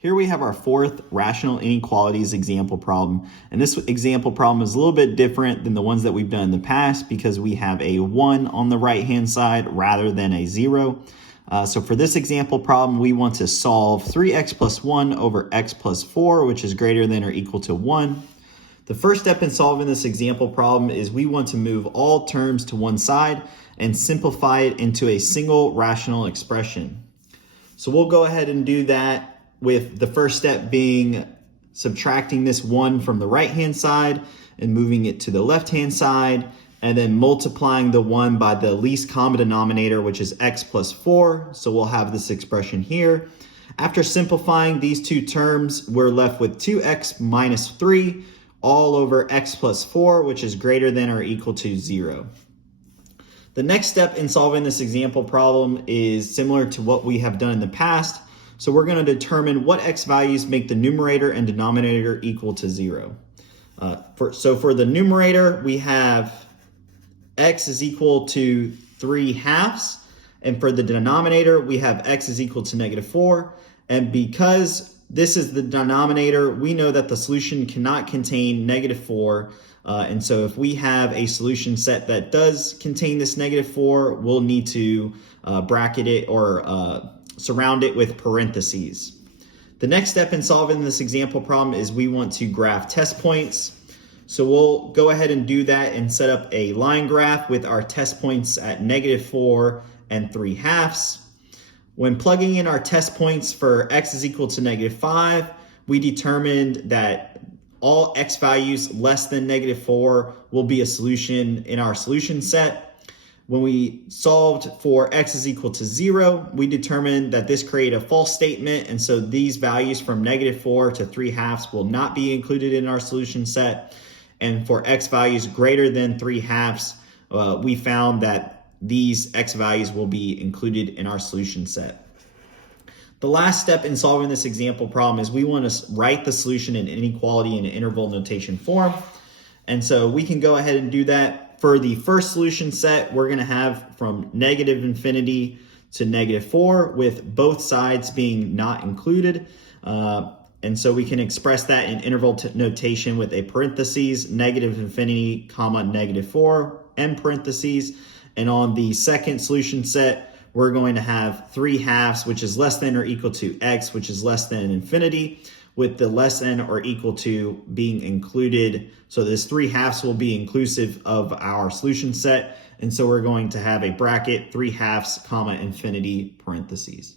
Here we have our fourth rational inequalities example problem. And this example problem is a little bit different than the ones that we've done in the past because we have a 1 on the right-hand side rather than a 0. So for this example problem, we want to solve 3x plus 1 over x plus 4, which is greater than or equal to 1. The first step in solving this example problem is we want to move all terms to one side and simplify it into a single rational expression. So we'll go ahead and do that with the first step being subtracting this 1 from the right-hand side and moving it to the left-hand side, and then multiplying the 1 by the least common denominator, which is x plus 4. So we'll have this expression here. After simplifying these two terms, we're left with 2x minus 3 all over x plus 4, which is greater than or equal to 0. The next step in solving this example problem is similar to what we have done in the past. So we're going to determine what x values make the numerator and denominator equal to 0. So for the numerator, we have x is equal to 3/2. And for the denominator, we have x is equal to -4. And because this is the denominator, we know that the solution cannot contain -4. And so if we have a solution set that does contain this -4, we'll need to bracket it or surround it with parentheses. The next step in solving this example problem is we want to graph test points. So we'll go ahead and do that and set up a line graph with our test points at -4 and 3/2. When plugging in our test points for x is equal to -5, we determined that all x values less than -4 will be a solution in our solution set. When we solved for x is equal to 0, we determined that this created a false statement, and so these values from -4 to 3/2 will not be included in our solution set. And for x values greater than 3/2, we found that these x values will be included in our solution set. The last step in solving this example problem is we want to write the solution in inequality in an interval notation form. And so we can go ahead and do that. For the first solution set, we're going to have from -infinity to -4 with both sides being not included. And so we can express that in interval notation with a parentheses, -infinity, comma, -4, and parentheses. And on the second solution set, we're going to have 3/2, which is less than or equal to x, which is less than infinity, with the less than or equal to being included. So this 3/2 will be inclusive of our solution set. And so we're going to have a bracket 3/2, comma, infinity, parentheses.